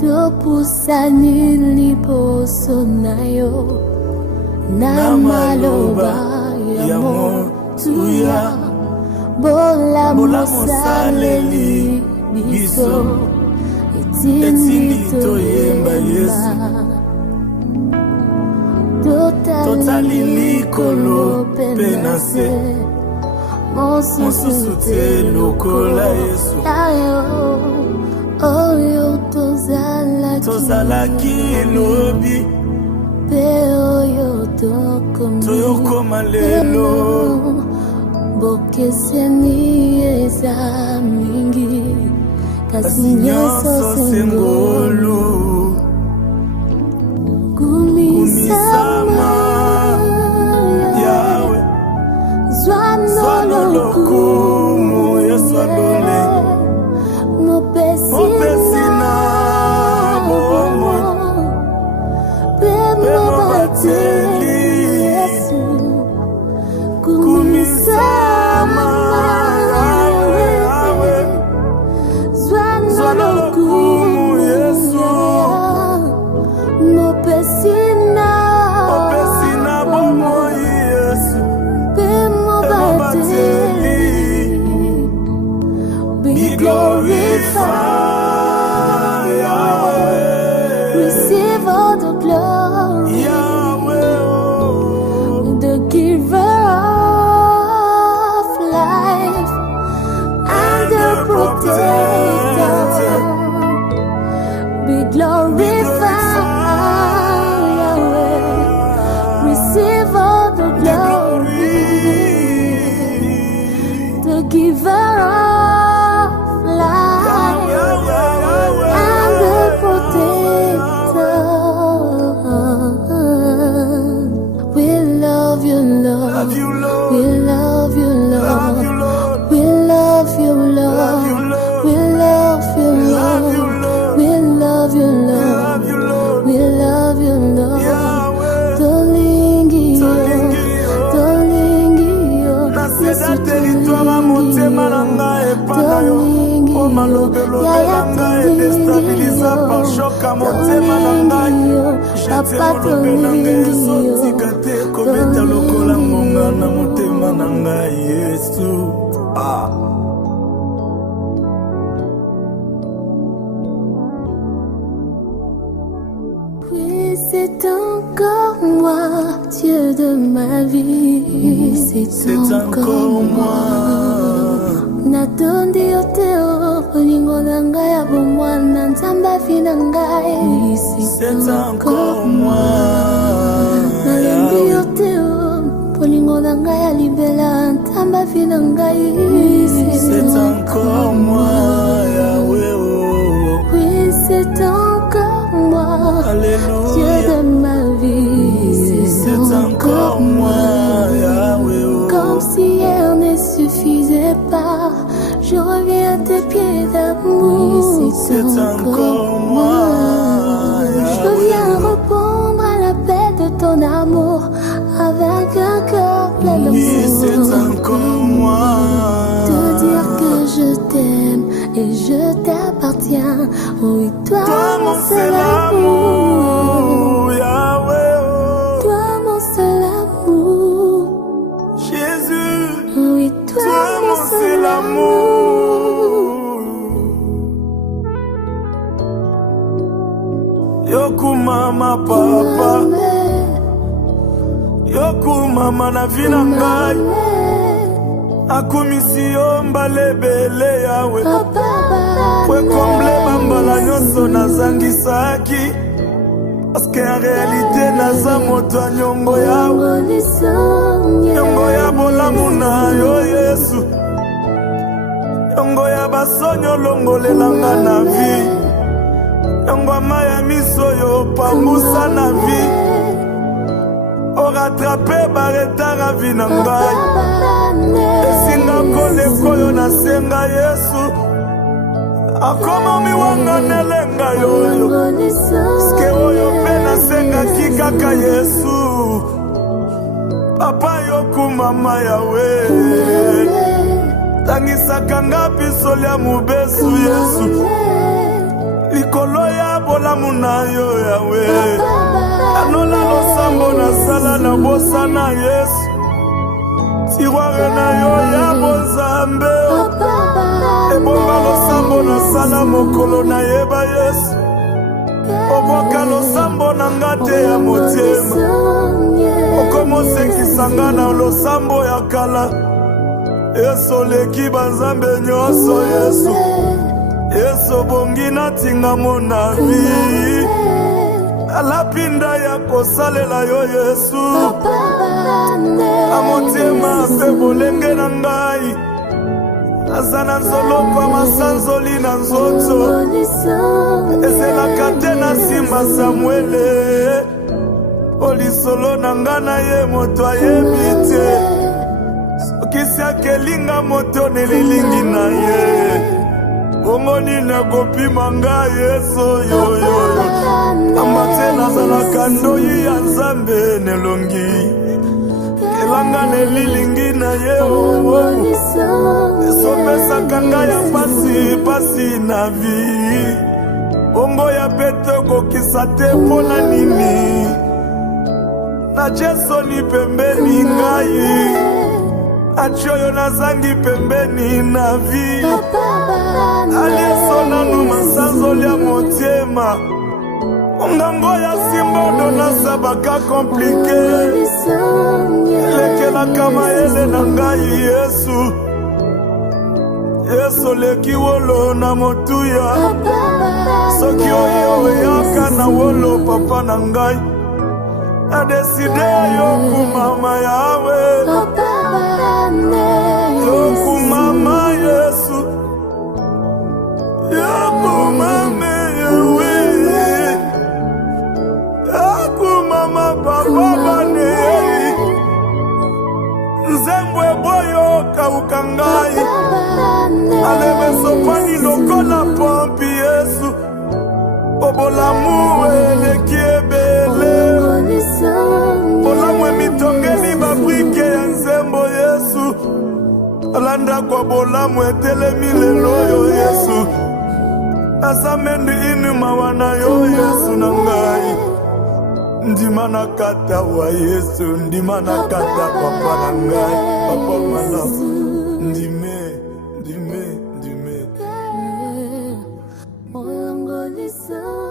Topusani liboso na yo na maloba ya motuya bola mosaleli biso etindi toyemba Yesu totali likolo penase mosusu te lokola Yesu oyo tozalaki lobi pe oyo toyokoma lelo bokeseni eza mingi kasi nyonso sengolo kumisama yawe zwana lokumu Yesu alole mopesina bomo bateli Yesu kumisama yawe zwana lokumu Yesu mopesina bomo Yesu bateli be glorified Yahweh, receive all the glory Yahweh, the giver of life and the protector, be glorified Yahweh, receive all the glory, the giver of malobelo belanga destabiliza par choc à motema nangai sotikate kobeta lokola ngonga na motema nangai Yesu Oui, c'est encore moi, Dieu de ma vie, c'est encore moi. Natondi oteo olingo nanga ya bomwana nzamba fina ngai c'est encore moi nalembi oteo olingo nanga ya libela nzamba fina ngai c'est encore moi Yahweh oui c'est encore moi Alléluia Dieu de ma vie c'est encore moi Yahweh comme si hier ne suffisait pas je reviens à tes pieds d'amour, c'est encore moi. Je viens répondre à l'appel de ton amour avec un cœur plein d'amour. C'est encore moi. Te dire que je t'aime et je t'appartiens. Oui, toi mon seul amour. Yahweh. Toi mon seul amour. Jésus. Oui, toi mon seul amour. Yoku mama papa Yoku mama na vina ngai Akumisi yo mbalebele yawe Kwe komble bambala nyonso nazangisaki Paske en réalité naza moto ya nyongo yawe Nyongo ya bolamu na yo Yesu Nyongo ya basonyo longolelanga na vie Yongoma ya miso yo pambusa na vie O rattrape baretara vi na ngai Esinga koleko yo na senga Yesu Akoma miwanga nelenga yoyo Ske oyo pe na senga kikaka Yesu Papa yoku mama yawe Tangisaka ngapi soli ya mubesu Yesu Likolo ya malamu na yo yawe anola losambo na sala na bosa na Yesu tiroire na yo ya bonzambe ebonga losambo na sala mokolo na yeba Yesu oboka losambo na ngate ya motema okomosekisanga na losambo ya kala Yesu leki banzambe nyonso Yesu Yesu bongi natinga mona vi alapinda ya kosalela yo Yesu amotema pe bolenge na ngai azana nzolokwa masanzoli na nzoto ezelaka te na nsima Samuele olisolo na nga na ye moto ayebi te sokisi akelinga moto nelilingi na ye bongo nini akopima ngai Yesu yoyo amate nazalaka ndoyi ya Nzambe nelongi kelanga nelilingi na ye esomesaka ngai ya pasi na vi bongo ya pete kokisa te mpona nini na jesoni pembeni ngai achioyo nazangi pembeni na vi alieso nanu masanzoli ya motema ongango ya simbodo nasabaka komplike lekelaka mayele na ngai Yesu Yesu leki wolo na motuya soki oyo oyaka na wolo papa na ngai adeside yokumama yawe yokumama Yesu yokumama yawe yokumama papa bane nzembwe boyo kaukangai alebesopani lokola pompi Yesu obolamu eleki ebele bolamu emitongeli babrike ya nzembo Yesu alanda kwa bolamu etelemi lelo yo Yesu nasamendi inuma wana yo Yesu na ngai ndima na kata wa Yesu ndima na kata papa na ngai papa malamu ndime Molongoli so